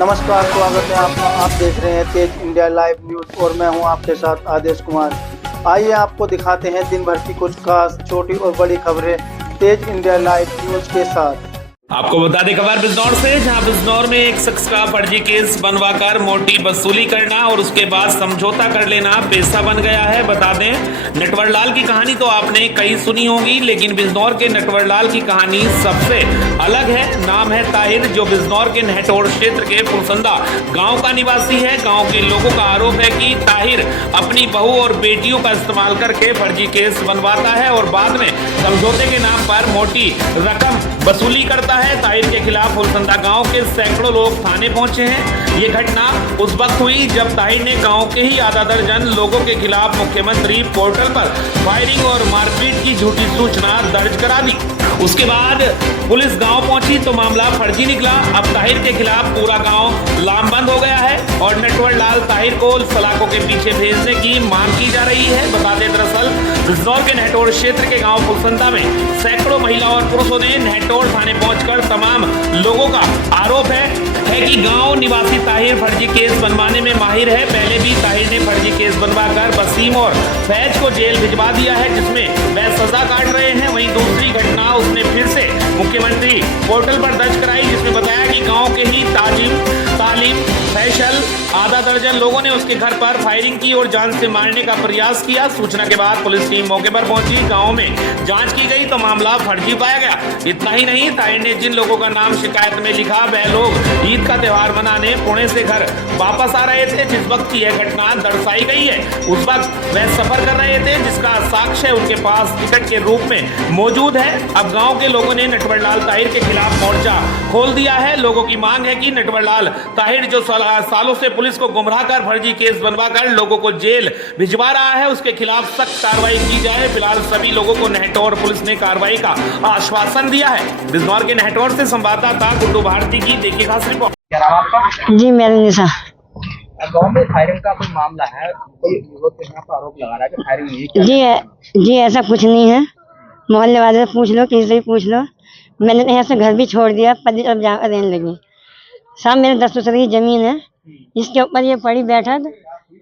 नमस्कार, स्वागत है आपका। आप देख रहे हैं तेज इंडिया लाइव न्यूज और मैं हूं आपके साथ आदेश कुमार। आइए आपको दिखाते हैं दिन भर की कुछ खास छोटी और बड़ी खबरें तेज इंडिया लाइव न्यूज के साथ। आपको बता दें खबर बिजनौर से, जहां बिजनौर में एक शख्स का फर्जी केस बनवाकर मोटी वसूली करना और उसके बाद समझौता कर लेना पेशा बन गया है। बता दें, नटवरलाल की कहानी तो आपने कई सुनी होगी, लेकिन बिजनौर के नटवरलाल की कहानी सबसे अलग है। नाम है ताहिर, जो बिजनौर के नहटोड़ क्षेत्र के फुलसंदा गांव का निवासी है। गांव के लोगों का आरोप है कि ताहिर अपनी बहू और बेटियों का इस्तेमाल करके फर्जी केस बनवाता है और बाद में समझौते के नाम पर मोटी रकम वसूली करता है। ताहिर के खिलाफ फुलसंदा गांव के सैकड़ों लोग थाने पहुंचे हैं। ये घटना उस वक्त हुई जब ताहिर ने गांव के ही आधा दर्जन लोगों के खिलाफ मुख्यमंत्री पोर्टल पर फायरिंग और मारपीट की झूठी सूचना दर्ज करा दी। उसके बाद पुलिस गांव पहुंची तो मामला फर्जी निकला। अब ताहिर के खिलाफ पूरा गांव लामबंद हो गया है और नटवरलाल ताहिर को सलाखों के पीछे भेजने की मांग की जा रही है। बता दें, दरअसल बिजनौर के नहटोड़ क्षेत्र के गांव फुलसंदा में सैकड़ों महिला और पुरुषों ने नहटोड़ थाने पहुंचकर तमाम लोगों का आरोप है कि गांव निवासी ताहिर फर्जी केस बनवाने में माहिर है। पहले भी ताहिर ने फर्जी केस बनवाकर वसीम और फैज को जेल भिजवा दिया है, जिसमें वह सजा काट रहे हैं। वहीं दूसरी घटना उसने फिर से मुख्यमंत्री पोर्टल पर दर्ज कराई, जिसमें बताया कि गांव के ही तालीम फैसल आधा दर्जन लोगों ने उसके घर पर फायरिंग की और जान से मारने का प्रयास किया। सूचना के बाद पुलिस टीम मौके पर पहुंची। गांव में जांच की गई तो मामला फर्जी पाया गया। इतना ही नहीं, ताहिर ने जिन लोगों का नाम शिकायत में लिखा वह लोग ईद का त्योहार मनाने पुणे से घर वापस आ रहे थे जिस वक्त की यह घटना दर्शाई गई है। उस वक्त वह सफर कर रहे थे, जिसका साक्ष्य उनके पास टिकट के रूप में मौजूद है। अब गांव के लोगों ने नटवरलाल ताहिर के खिलाफ मोर्चा खोल दिया है। लोगों की मांग है कि नटवरलाल ताहिर, जो सालों से पुलिस को गुमराह कर फर्जी केस बनवाकर लोगों को जेल भिजवा रहा है, उसके खिलाफ सख्त कार्रवाई की जाए। फिलहाल सभी लोगों को नहटौर पुलिस ने कार्रवाई का आश्वासन दिया है। बिजनौर के नहटौर से संवाददाता गुड्डू भारती की देखिए खास रिपोर्ट। क्या नाम आपका? जी मेरा निशा। गांव में फायरिंग का कोई मामला है, कोई युवक के यहाँ पर आरोप लगा रहा है कि फायरिंग हुई है। जी ऐसा कुछ नहीं है, मोहल्ले वाले से पूछ लो, किसी से भी पूछ लो। मैंने यहाँ से घर भी छोड़ दिया, पति अब जाकर रहने लगी। साहब मेरे 10 एकड़ की जमीन है, इसके ऊपर ये पड़ी बैठक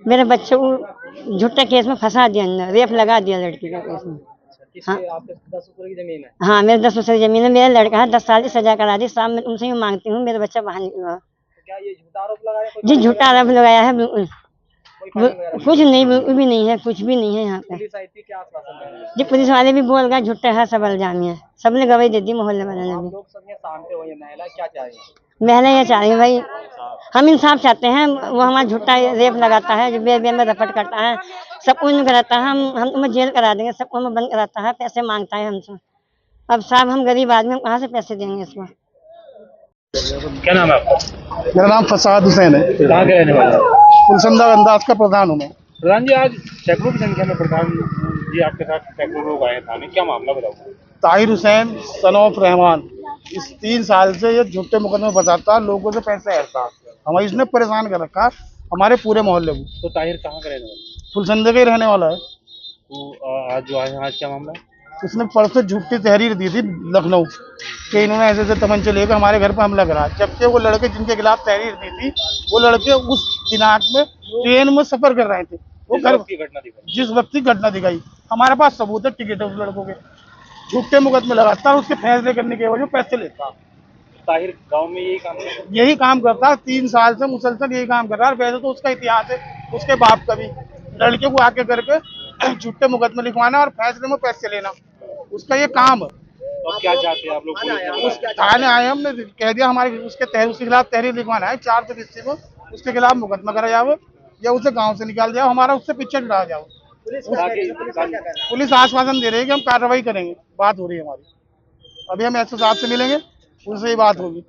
मेरे बच्चे को झूठे केस में फंसा दिया, अंदर रेप लगा दिया लड़की का केस में। किसके आपके 10 एकड़ की जमीन है? हाँ मेरे 10 एकड़ की जमीन है। मेरा लड़का है 10 साल की सजा करा दी। साहब मैं उनसे ही मांगती हूँ मेरा बच्चा बाहर निकलवा। तो क्या ये झूठा आरोप लगा है? जी झूठा आरोप लगाया है, बिल्कुल कोई फायरिंग वगैरह कुछ नहीं, बिल्कुल भी नहीं है, कुछ भी नहीं है यहाँ पे। पुलिस आई थी, क्या आश्वासन दे रही है? जी पुलिस वाले भी बोल गए झूठा है, सब इल्जाम है, सबने गवाही दे दी मोहल्ले वाले ने आप भी। लोग सब ये शांत हो, ये महिला क्या चाह रही है? महिला ये चाह रही है भाई, हम इंसाफ चाहते हैं। वो हमारा झूठा रेप लगाता है, जो बेर में रफट करता है, सब कुछ कराता है। हम तुम्हें जेल करा देंगे, सब कुछ बंद कराता है, पैसे मांगता है हमसे। अब साहब हम गरीब आदमी, हम कहाँ से पैसे देंगे इसको। क्या नाम है आपका? मेरा नाम फसाद हुसैन है, कहाँ के रहने वाले? फुलसंदा अंदाज का प्रधान हूँ मैं। प्रधान जी, आज सैकड़ों की संख्या में प्रधान जी आपके साथ सैकड़ों लोग आए थाने, क्या मामला बताओ? ताहिर हुसैन सन ऑफ रहमान इस 3 साल से ये झूठे मुकदमे बताता, लोगों से पैसे हरता, हमें इसने परेशान कर रखा हमारे पूरे मोहल्ले को। तो ताहिर कहाँ का रहने वाला? फुलसंदे का ही रहने वाला है। तो आज जो आए हैं, आज क्या मामला है? उसने परसों झूठी तहरीर दी थी लखनऊ कि इन्होंने ऐसे ऐसे तमंचे लेकर हमारे घर पर हमला करा, जबकि वो लड़के जिनके खिलाफ तहरीर दी थी वो लड़के उस दिनांक में ट्रेन में सफर कर रहे थे। वो घर की घटना दिखाई, जिस वक्त की घटना दिखाई, हमारे पास सबूत है, टिकट है उस लड़कों के। झूठे मुकदमे लगाता है, उसके फैसले करने के वजह पैसे लेता। ताहिर गांव में यही काम करता है? यही काम करता है, 3 साल से मुसलसल यही काम कर रहा है। वैसे तो उसका इतिहास है, उसके बाप का भी, लड़के को आके करके झूठे मुकदमे लिखवाना और फैसले में पैसे लेना, उसका ये काम है। तो क्या चाहते हैं आप लोग? थाने आए, हमने कह दिया हमारे उसके खिलाफ तहरीर लिखवाना है, 4 किस्से में उसके खिलाफ मुकदमा करा जाओ या उसे गांव से निकाल जाओ, हमारा उससे पीछे छुड़ा जाओ। पुलिस आश्वासन दे रही है कि हम कार्रवाई करेंगे, बात हो रही है हमारी। अभी हम एसओ साहब से मिलेंगे, उनसे ही बात होगी।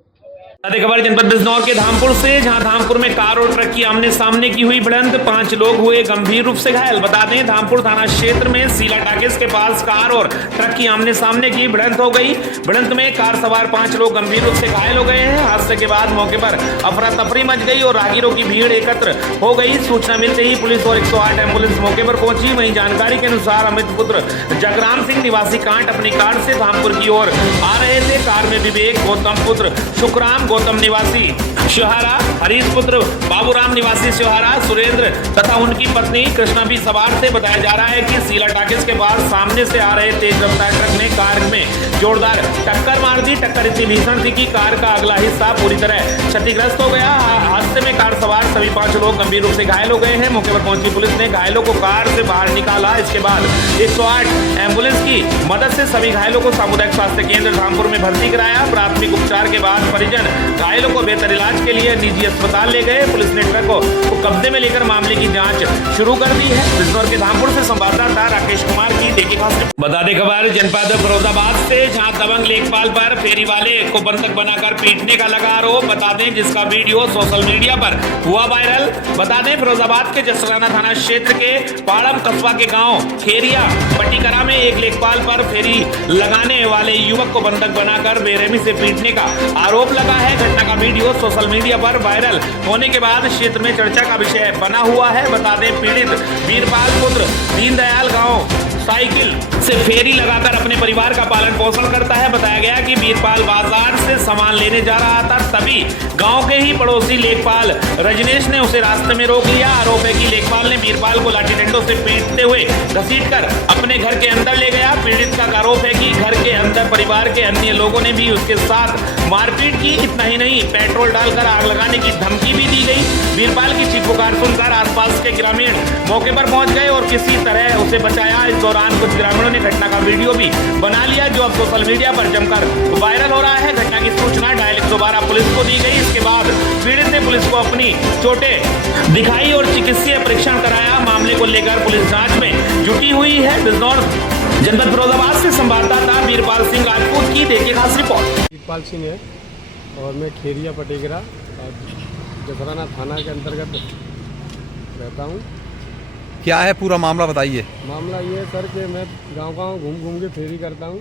खबर जनपद बिजनौर के धामपुर से, जहां धामपुर में कार और ट्रक की आमने सामने की हुई भिड़ंत, 5 लोग हुए गंभीर रूप से घायल। बता दें, धामपुर थाना क्षेत्र में सीला टाकिस के पास कार और ट्रक की आमने सामने की भिड़ंत हो गई। भिड़ंत में कार सवार 5 लोग गंभीर रूप से घायल हो गए हैं। हादसे के बाद मौके पर अफरा तफरी मच गई और राहगीरों की भीड़ एकत्र हो गई। सूचना मिलते ही पुलिस और 108 एम्बुलेंस मौके पर पहुंची। वहीं जानकारी के अनुसार अमित पुत्र जगराम सिंह निवासी कांट अपनी कार से धामपुर की ओर आ रहे थे। कार में विवेक, गौतम पुत्र सुखराम, गौतम निवासी श्योहारा, हरीश पुत्र बाबूराम निवासी श्योहारा, सुरेंद्र तथा उनकी पत्नी कृष्णा भी सवार थे। बताया जा रहा है कि सीला टाकिस के बाद सामने से आ रहे तेज रफ्तार ट्रक ने कार में जोरदार टक्कर मार दी। टक्कर इतनी भीषण थी कि कार का अगला हिस्सा पूरी तरह क्षतिग्रस्त हो गया। हादसे में कार सवार सभी 5 लोग गंभीर रूप से घायल हो गए हैं। मौके पर पहुंची पुलिस ने घायलों को कार से बाहर निकाला। इसके बाद 108 एम्बुलेंस की मदद से सभी घायलों को सामुदायिक स्वास्थ्य केंद्र धामपुर में भर्ती कराया। प्राथमिक उपचार के बाद परिजन घायलों को बेहतर इलाज के लिए निजी अस्पताल ले गए। पुलिस ने ट्रक को कब्जे में लेकर मामले की जांच शुरू कर दी है। बिजनौर के धामपुर से संवाददाता राकेश कुमार की देखिए खास रिपोर्ट। बता दें खबर जनपद फिरोजाबाद से, जहां दबंग लेखपाल पर फेरी वाले को बंधक बनाकर पीटने का लगा आरोप। बता दें जिसका वीडियो सोशल मीडिया पर हुआ वायरल। बता दें फिरोजाबाद के जसराना थाना क्षेत्र के पाड़म कस्बा के गांव खेरिया पट्टीकरा में एक लेखपाल पर फेरी लगाने वाले युवक को बंधक बनाकर बेरहमी से पीटने का आरोप लगा है। घटना का वीडियो सोशल मीडिया पर वायरल होने के बाद क्षेत्र में चर्चा का विषय बना हुआ है। बता दें पीड़ित वीरपाल पुत्र दीनदयाल गांव साइकिल से फेरी लगाकर अपने परिवार का पालन पोषण करता है। बताया गया कि वीरपाल बाजार से सामान लेने जा रहा था, तभी गांव के ही पड़ोसी लेखपाल रजनेश ने उसे रास्ते में रोक लिया। आरोप है कि लेखपाल ने वीरपाल को लाठी डंडों से पीटते हुए घसीटकर अपने घर के अंदर ले गया। पीड़ित का आरोप है कि घर के अंदर परिवार के अन्य लोगों ने भी उसके साथ मारपीट की। इतना ही नहीं, पेट्रोल डालकर आग लगाने की धमकी भी दी गई। वीरपाल की चीख पुकार सुनकर आसपास के ग्रामीण मौके पर पहुंच गए और किसी तरह उसे बचाया। इस दौरान कुछ ग्रामीणों ने घटना का वीडियो भी बना लिया, जो अब सोशल मीडिया पर जमकर वायरल हो रहा है। घटना की सूचना डायल 112 पुलिस को दी गई। इसके बाद पीड़ित ने पुलिस को अपनी चोटें दिखाई और चिकित्सीय परीक्षण कराया। मामले को लेकर पुलिस जांच में जुटी हुई है। बिजनौर जनपद फिरोजाबाद से संवाददाता वीरपाल सिंह राजपूत की देखिए खास रिपोर्ट। वीरपाल सिंह है और मैं खेरिया पटेगरा जसराना थाना के अंतर्गत रहता हूँ। क्या है पूरा मामला बताइए। मामला ये है सर कि मैं गांव घूम के फेरी करता हूँ।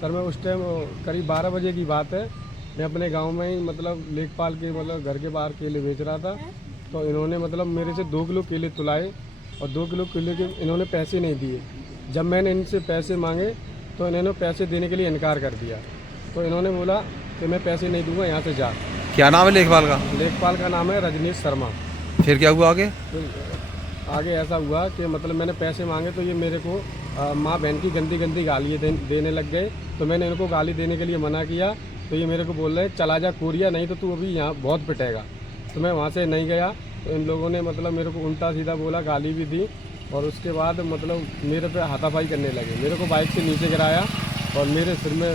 सर मैं उस टाइम करीब 12 बजे की बात है, मैं अपने गांव में ही मतलब लेखपाल के मतलब घर के बाहर केले बेच रहा था। तो इन्होंने मतलब मेरे से 2 किलो केले तुलाए और 2 किलो केले के इन्होंने पैसे नहीं दिए। जब मैंने इनसे पैसे मांगे तो इन्होंने पैसे देने के लिए इनकार कर दिया। तो इन्होंने बोला कि मैं पैसे नहीं दूंगा, यहाँ से जा। क्या नाम है लेखपाल का? लेखपाल का नाम है रजनीश शर्मा। फिर क्या हुआ आगे? आगे ऐसा हुआ कि मतलब मैंने पैसे मांगे तो ये मेरे को माँ बहन की गंदी गंदी गालियाँ देने लग गए। तो मैंने इनको गाली देने के लिए मना किया तो ये मेरे को बोल रहे चला जा कोरिया, नहीं तो तू अभी यहाँ बहुत पिटेगा। तो मैं वहाँ से नहीं गया। तो इन लोगों ने मतलब मेरे को उल्टा सीधा बोला, गाली भी दी और उसके बाद मतलब मेरे पे हाथापाई करने लगे। मेरे को बाइक से नीचे गिराया और मेरे सिर में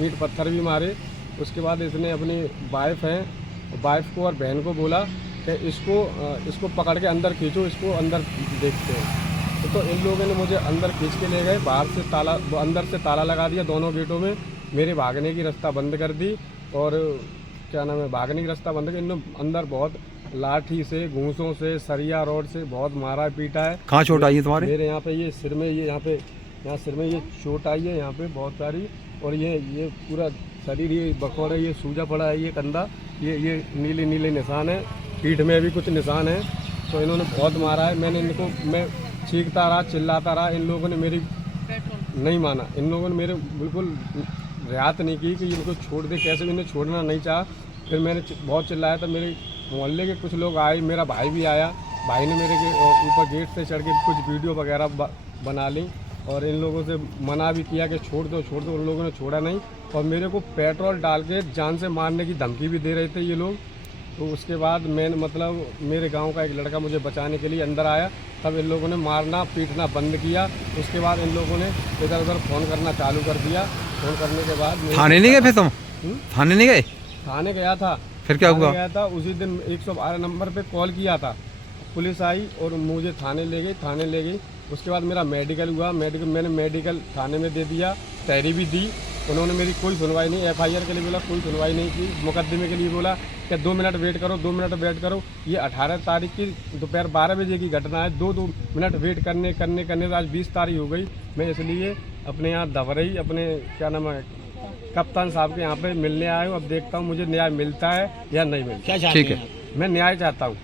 ईंट पत्थर भी मारे। उसके बाद इसने अपनी वाइफ को और बहन को बोला कि इसको पकड़ के अंदर खींचो, इसको अंदर देखते हैं। तो इन लोगों ने मुझे अंदर खींच के ले गए। बाहर से अंदर से ताला लगा दिया दोनों गेटों में। मेरे भागने की रास्ता बंद कर दी और क्या नाम है भागने की रास्ता बंद कर। इन अंदर बहुत लाठी से, घूंसों से, सरिया रोड से बहुत मारा पीटा है। कहाँ चोट आई है तुम्हारे? मेरे यहाँ पे ये सिर में, ये यहाँ सिर में ये चोट आई है, यहाँ पे बहुत सारी। और ये पूरा शरीर ये बखौड़ा, ये सूजा पड़ा है, ये कंधा, ये नीले नीले निशान है। पीठ में भी कुछ निशान है। तो इन्होंने बहुत मारा है। मैं चीखता रहा, चिल्लाता रहा। इन लोगों ने मेरी नहीं माना। इन लोगों ने मेरे बिल्कुल रियायत नहीं की कि इनको छोड़ दे। कैसे भी इन्हें छोड़ना नहीं चाहा। फिर मैंने बहुत चिल्लाया था। मेरे मोहल्ले के कुछ लोग आए, मेरा भाई भी आया। भाई ने मेरे के ऊपर गेट से चढ़ के कुछ वीडियो वगैरह बना ली और इन लोगों से मना भी किया कि छोड़ दो। उन लोगों ने छोड़ा नहीं और मेरे को पेट्रोल डाल के जान से मारने की धमकी भी दे रहे थे ये लोग। तो उसके बाद मैंने मतलब मेरे गांव का एक लड़का मुझे बचाने के लिए अंदर आया। तब इन लोगों ने मारना पीटना बंद किया। उसके बाद इन लोगों ने इधर उधर फ़ोन करना चालू कर दिया। फ़ोन करने के बाद थाने नहीं गए? फिर तुम थाने नहीं गए? थाने गया था। फिर क्या हुआ? गया था उसी दिन 112 नंबर पे कॉल किया था। पुलिस आई और मुझे थाने ले गई। उसके बाद मेरा मेडिकल हुआ। मैंने मेडिकल थाने में दे दिया, तहरीर भी दी। उन्होंने मेरी कोई सुनवाई नहीं, FIR के लिए बोला, कोई सुनवाई नहीं की। मुकदमे के लिए बोला कि 2 मिनट वेट करो। ये 18 तारीख की दोपहर 12 बजे की घटना है। 2 मिनट वेट करने आज 20 तारीख हो गई। मैं इसलिए अपने यहाँ दवरई अपने क्या नाम है कप्तान साहब के यहाँ पे मिलने आया हूँ। अब देखता हूँ मुझे न्याय मिलता है या नहीं मिलता। ठीक है, मैं न्याय चाहता हूँ।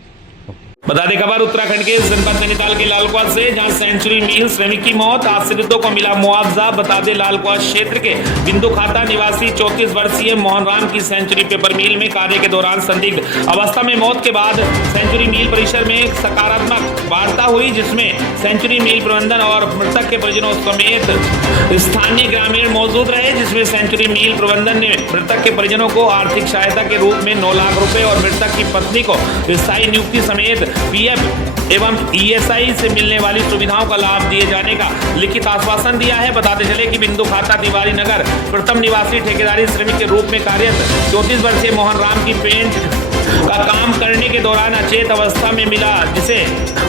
बता दें खबर उत्तराखंड के जनपद नैनीताल के लालकुआं से, जहां सेंचुरी मिल श्रमिक की मौत, आश्रितों को मिला मुआवजा। बता दें लालकुआं क्षेत्र के बिंदु खाता निवासी 34 वर्षीय मोहन राम की सेंचुरी पेपर मिल में कार्य के दौरान संदिग्ध अवस्था में मौत के बाद सेंचुरी मिल परिसर में एक सकारात्मक वार्ता हुई, जिसमें सेंचुरी मिल प्रबंधन और मृतक के परिजनों समेत स्थानीय ग्रामीण मौजूद रहे। जिसमें सेंचुरी मिल प्रबंधन ने मृतक के परिजनों को आर्थिक सहायता के रूप में 9 लाख रुपए और मृतक की पत्नी को स्थायी नियुक्ति समेत पीएफ एवं ईएसआई से मिलने वाली सुविधाओं का लाभ दिए जाने का लिखित आश्वासन दिया है। बताते चले कि बिंदु खाता तिवारी नगर प्रथम निवासी ठेकेदारी श्रमिक के रूप में कार्यरत 34 वर्षीय मोहन राम की पेंट का काम करने के दौरान अचेत अवस्था में मिला, जिसे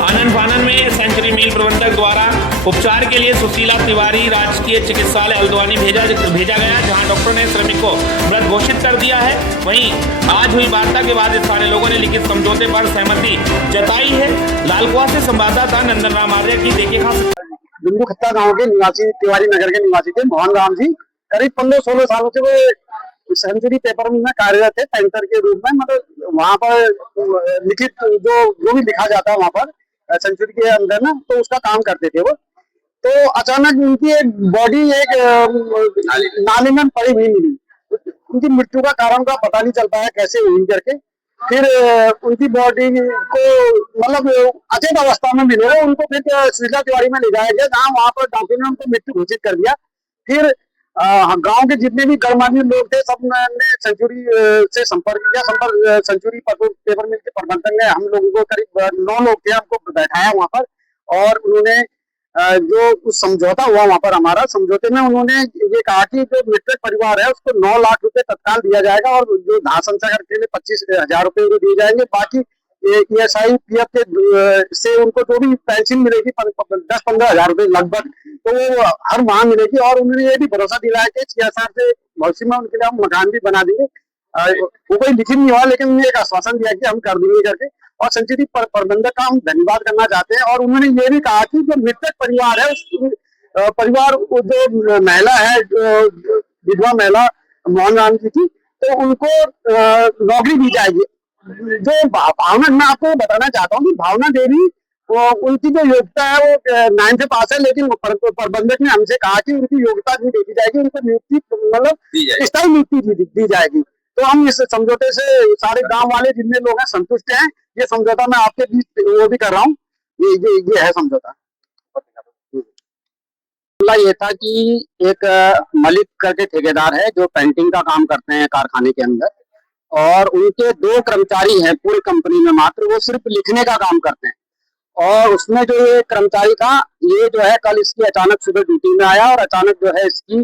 आनन फानन में सेंचुरी मिल प्रबंधक द्वारा उपचार के लिए सुशीला तिवारी राजकीय चिकित्सालय हल्द्वानी भेजा गया, जहां डॉक्टर ने श्रमिक को मृत घोषित कर दिया है। वहीं आज हुई वार्ता के बाद स्थानीय लोगों ने लिखित समझौते पर सहमति जताई है। लालकुआं से संवाददाता नंदन राम आर्य की देखिए खास। बिंदु खत्ता गांव के निवासी, तिवारी नगर के निवासी थे मोहन राम जी। करीब 15-16 सालों से वो सेंचुरी पेपर मिल में कार्यरत थे पेंटर के रूप में। मतलब वहाँ पर लिखित जो भी लिखा जाता है वहाँ पर सेंचुरी के अंदर ना, तो उसका काम करते थे वो। तो अचानक उनकी एक बॉडी एक नाली में पड़ी हुई मिली। उनकी मृत्यु का कारण का पता नहीं चल पाया कैसे हुई करके। फिर उनकी बॉडी को मतलब अचेत अवस्था में मिले, उनको फिर सुशीला तिवारी में ले जाया गया, जहाँ वहाँ पर डॉक्टर ने उनको मृत्यु घोषित कर दिया। फिर गांव के जितने भी गणमान्य लोग थे सब ने सेंचुरी से संपर्क किया। सेंचुरी पेपर मिल के प्रबंधन ने हम लोगों को करीब 9 लोग थे, हमको बैठाया वहाँ पर, और उन्होंने जो कुछ समझौता हुआ वहाँ पर हमारा, समझौते में उन्होंने ये कहा कि जो मृतक परिवार है उसको 9 लाख रुपए तत्काल दिया जाएगा और जो दाह संस्कार के लिए 25,000 रुपए को दिए जाएंगे। बाकी ईएसआई पीएफ के से उनको जो भी पेंशन मिलेगी 10-15 हजार रुपए लगभग, तो वो हर माह मिलेगी। और उन्होंने ये भी भरोसा दिलाया कि 6 साल से भविष्य में उनके लिए हम मकान भी बना देंगे। वो कोई लिखित नहीं हुआ, लेकिन उन्होंने एक आश्वासन दिया कि हम कर देंगे करके। और सेंचुरी प्रबंधक का हम धन्यवाद करना चाहते हैं। और उन्होंने ये भी कहा कि जो मृतक परिवार है उस परिवार जो महिला है, विधवा महिला मोहन राम जी की, तो उनको नौकरी दी जाएगी। जो भावना, मैं आपको बताना चाहता हूँ कि भावना देवी, उनकी जो योग्यता है वो 9 से पास है, लेकिन प्रबंधक ने हमसे कहा कि उनकी योग्यता नहीं देखी जाएगी, उनको नियुक्ति मतलब स्थायी नियुक्ति दी जाएगी। तो हम इस समझौते से सारे गांव वाले जितने लोग हैं संतुष्ट हैं। ये समझौता मैं आपके बीच वो भी कर रहा हूँ, ये है समझौता। ये था कि एक मलिक करके ठेकेदार है जो पेंटिंग का काम करते हैं कारखाने के अंदर, और उनके 2 कर्मचारी हैं पूरी कंपनी में, मात्र वो सिर्फ लिखने का काम करते हैं। और उसमें जो ये कर्मचारी था, ये जो है कल इसकी अचानक सुबह ड्यूटी में आया और अचानक जो है इसकी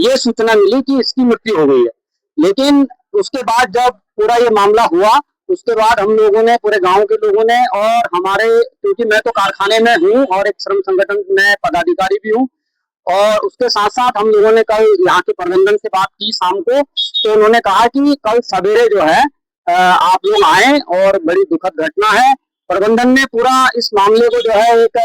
ये सूचना मिली कि इसकी मृत्यु हो गई है। लेकिन उसके बाद जब पूरा ये मामला हुआ, उसके बाद हम लोगों ने, पूरे गांव के लोगों ने, और हमारे, क्योंकि मैं तो कारखाने में हूँ और एक श्रम संगठन में पदाधिकारी भी हूँ, और उसके साथ साथ हम लोगों ने कल यहाँ के प्रबंधन से बात की शाम को। तो उन्होंने कहा कि कल सवेरे जो है आप लोग आए, और बड़ी दुखद घटना है। प्रबंधन ने पूरा इस मामले को जो है एक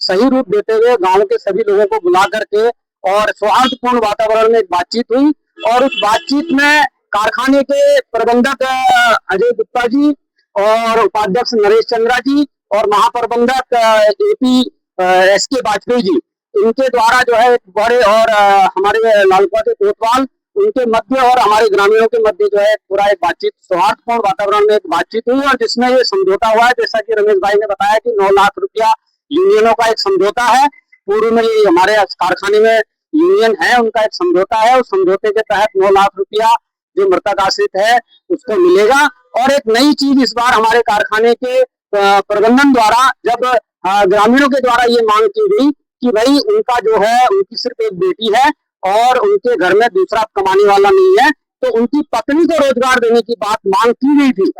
सही रूप देते हुए गांव के सभी लोगों को बुला करके और सौहार्दपूर्ण वातावरण में एक बातचीत हुई। और उस बातचीत में कारखाने के प्रबंधक अजय गुप्ता जी और उपाध्यक्ष नरेश चंद्रा जी और महाप्रबंधक AP SK वाजपेयी जी, इनके द्वारा जो है बड़े, और हमारे लालकुआं के कोतवाल, उनके मध्य और हमारे ग्रामीणों के मध्य जो है पूरा एक बातचीत, सौहार्दपूर्ण वातावरण में एक बातचीत हुई, और जिसमें ये समझौता हुआ है, जैसा कि रमेश भाई ने बताया कि 9 लाख रुपया यूनियनों का एक समझौता है। पूर्व में ये हमारे कारखाने में यूनियन है, उनका एक समझौता है। उस समझौते के तहत 9 लाख रुपया जो मृतक आश्रित है उसको मिलेगा। और एक नई चीज इस बार हमारे कारखाने के प्रबंधन द्वारा, जब ग्रामीणों के द्वारा ये मांग की गई कि भाई उनका जो है, उनकी सिर्फ एक बेटी है और उनके घर में दूसरा कमाने वाला नहीं है, तो उनकी पत्नी को रोजगार देने की बात मांग की गई थी,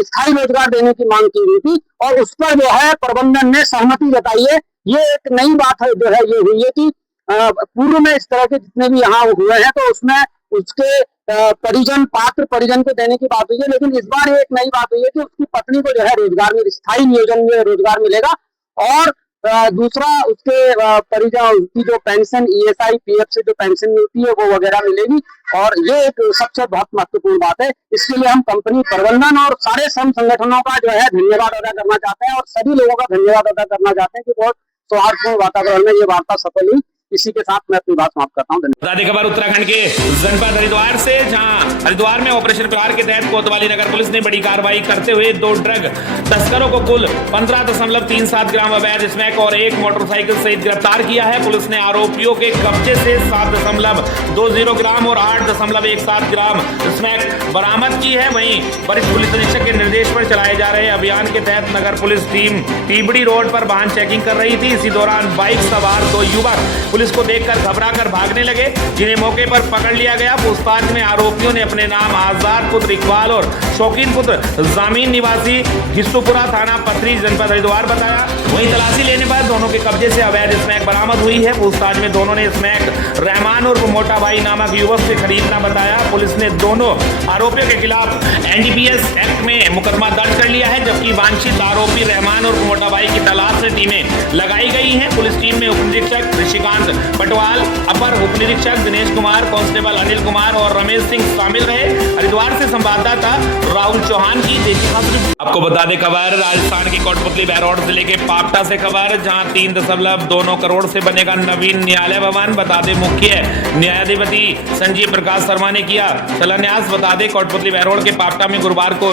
स्थायी रोजगार देने की मांग की गई थी, और उस पर जो है प्रबंधन ने सहमति जताई है। ये एक नई बात है जो है ये हुई है कि पूर्व में इस तरह के जितने भी यहाँ हुए हैं तो उसमें उसके परिजन, पात्र परिजन को देने की बात हुई है, लेकिन इस बार एक नई बात हुई है कि उसकी पत्नी को जो है रोजगार में, स्थायी नियोजन में रोजगार मिलेगा। और दूसरा उसके परिजन की जो पेंशन ESI PF से जो पेंशन मिलती है वो वगैरह मिलेगी। और ये एक सबसे बहुत महत्वपूर्ण बात है। इसके लिए हम कंपनी प्रबंधन और सारे श्रम संगठनों का जो है धन्यवाद अदा करना चाहते हैं और सभी लोगों का धन्यवाद अदा करना चाहते हैं कि बहुत सौहार्दपूर्ण वातावरण में ये वार्ता सफल हुई। इसी के साथ मैं अपनी बात समाप्त करता हूँ। बता दें खबर उत्तराखंड के जनपद हरिद्वार से, जहां हरिद्वार में ऑपरेशन प्रहार के तहत कोतवाली नगर पुलिस ने बड़ी कार्रवाई करते हुए 2 ड्रग तस्करों को कुल 15.37 ग्राम अवैध स्मैक और 1 मोटरसाइकिल सहित गिरफ्तार किया है। पुलिस ने आरोपियों के कब्जे से 7.20 ग्राम और 8.17 ग्राम स्मैक बरामद की है। वहीं वरिष्ठ पुलिस अधीक्षक के निर्देश पर चलाए जा रहे अभियान के तहत नगर पुलिस टीम तीबड़ी रोड पर वाहन चेकिंग कर रही थी। इसी दौरान बाइक सवार 2 युवक पुलिस को देखकर घबराकर भागने लगे, जिन्हें मौके पर पकड़ लिया गया। पूछताछ में आरोपियों ने अपने नाम आजाद पुत्र इकबाल और शौकीन पुत्र जामीन निवासी हिस्सूपुरा थाना पथरी जनपद हरिद्वार बताया। वहीं तलाशी लेने पर दोनों के कब्जे से अवैध स्मैक बरामद हुई है। पूछताछ में दोनों ने स्मैक रहमान और मोटा भाई नामक युवक से खरीदना बताया। पुलिस ने दोनों आरोपियों के खिलाफ NDPS एक्ट में मुकदमा दर्ज कर लिया है, जबकि वांछित आरोपी रहमान और मोटा भाई की तलाश में टीमें लगाई गई हैं। पुलिस टीम में उप निरीक्षक ऋषिकांत पटवाल, अपर उप निरीक्षक दिनेश कुमार, कांस्टेबल अनिल कुमार और रमेश सिंह शामिल रहे। हरिद्वार से संवाददाता राहुल चौहान की देखी खबर। आपको बता दें खबर राजस्थान की कोटपुतली बहरौड़ जिले के पापटा से खबर, जहां 3.2 करोड़ से बनेगा नवीन न्यायालय भवन। बता दें मुख्य न्यायाधिपति संजीव प्रकाश शर्मा ने किया शिलान्यास। बता दें कोटपुतली बहरौड़ के पापटा में गुरुवार को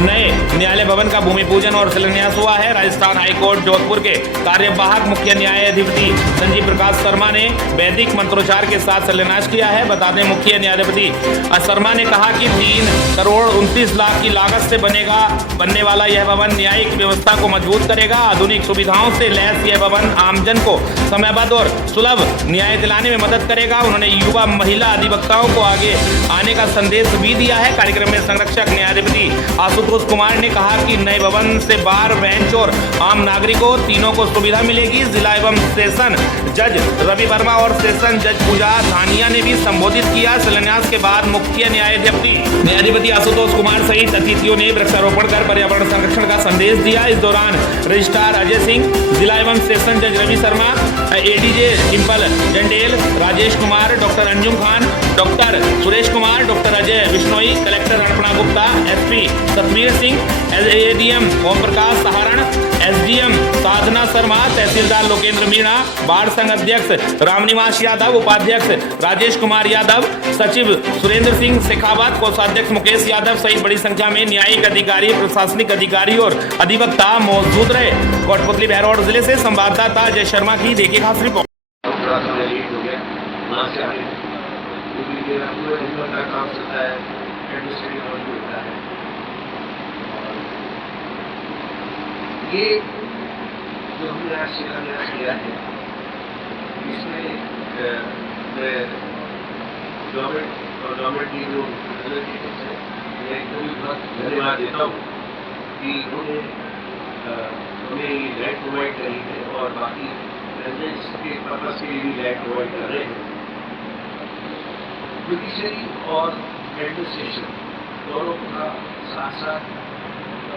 नए न्यायालय भवन का भूमि पूजन और शिलान्यास हुआ है। राजस्थान हाईकोर्ट जोधपुर के कार्यवाहक मुख्य न्यायाधिपति संजीव प्रकाश शर्मा ने वैदिक मंत्रोच्चार के साथ शिलान्यास किया है। बता दें मुख्य न्यायाधिपति शर्मा ने कहा कि 3 करोड़ 29 लाख की लागत से बनने वाला यह भवन न्यायिक व्यवस्था को मजबूत करेगा। आधुनिक सुविधाओं से लैस यह भवन आमजन को समयबद्ध और सुलभ न्याय दिलाने में मदद करेगा। उन्होंने युवा महिला अधिवक्ताओं को आगे आने का संदेश भी दिया है। कार्यक्रम में संरक्षक न्यायाधिपति आशुतोष कुमार ने कहा कि नए भवन से बार बेंच और आम नागरिकों तीनों को सुविधा मिलेगी। जिला एवं सेशन जज रवि वर्मा और सेशन जज पूजा धानिया ने भी संबोधित किया। शिलान्यास के बाद मुख्य न्यायाधिपति आशुतोष कुमार सहित अतिथियों ने वृक्षारोपण कर पर्यावरण संरक्षण का संदेश दिया। इस दौरान रजिस्ट्रार अजय सिंह, जिला एवं सेशन जज Ravi Sharma, ADJ Dimple Jandel, Rajesh Kumar, doctor Anjum Khan, doctor Suresh Kumar, doctor Ajay Bishnoi, collector Arpana Gupta, SP Satveer Singh, ADM Om Prakash Saharan, SDM Sadhna Sharma, tehsildar Lokendra Meena, बाढ़ संघ अध्यक्ष रामनिवास यादव, उपाध्यक्ष राजेश कुमार यादव, सचिव सुरेंद्र सिंह शेखावत, कोषाध्यक्ष मुकेश यादव सहित बड़ी संख्या में न्यायिक अधिकारी, प्रशासनिक अधिकारी और अधिवक्ता मौजूद रहे। कोटपुतली बहरौड़ जिले से संवाददाता अजय शर्मा की देखिए खास रिपोर्ट। ये जो हमने आज शिलान्यास किया है, इसमें मैं गवर्नमेंट और गवर्नमेंट की जो रिप्रेजेंटेटिव्स हैं, मैं एकदम बहुत धन्यवाद देता हूँ कि उन्होंने हमें ये लैंड प्रोवाइड करी है और बाकी रेजिडेंट्स के पर्पज के लिए भी लैंड प्रोवाइड कर रहे हैं। जुडिशरी और एडमिनिस्ट्रेशन दोनों का साथ साथ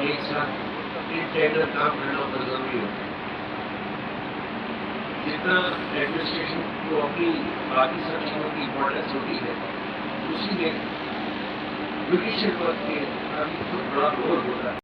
एक साथ टेंडर काम करना बहुत जरूरी होता है। जितना एडमिनिस्ट्रेशन को अपनी बाकी सब चीजों की इम्पोर्टेंस होती है, उसी में जुडिशियल वर्क के काफी बड़ा रोल होता है।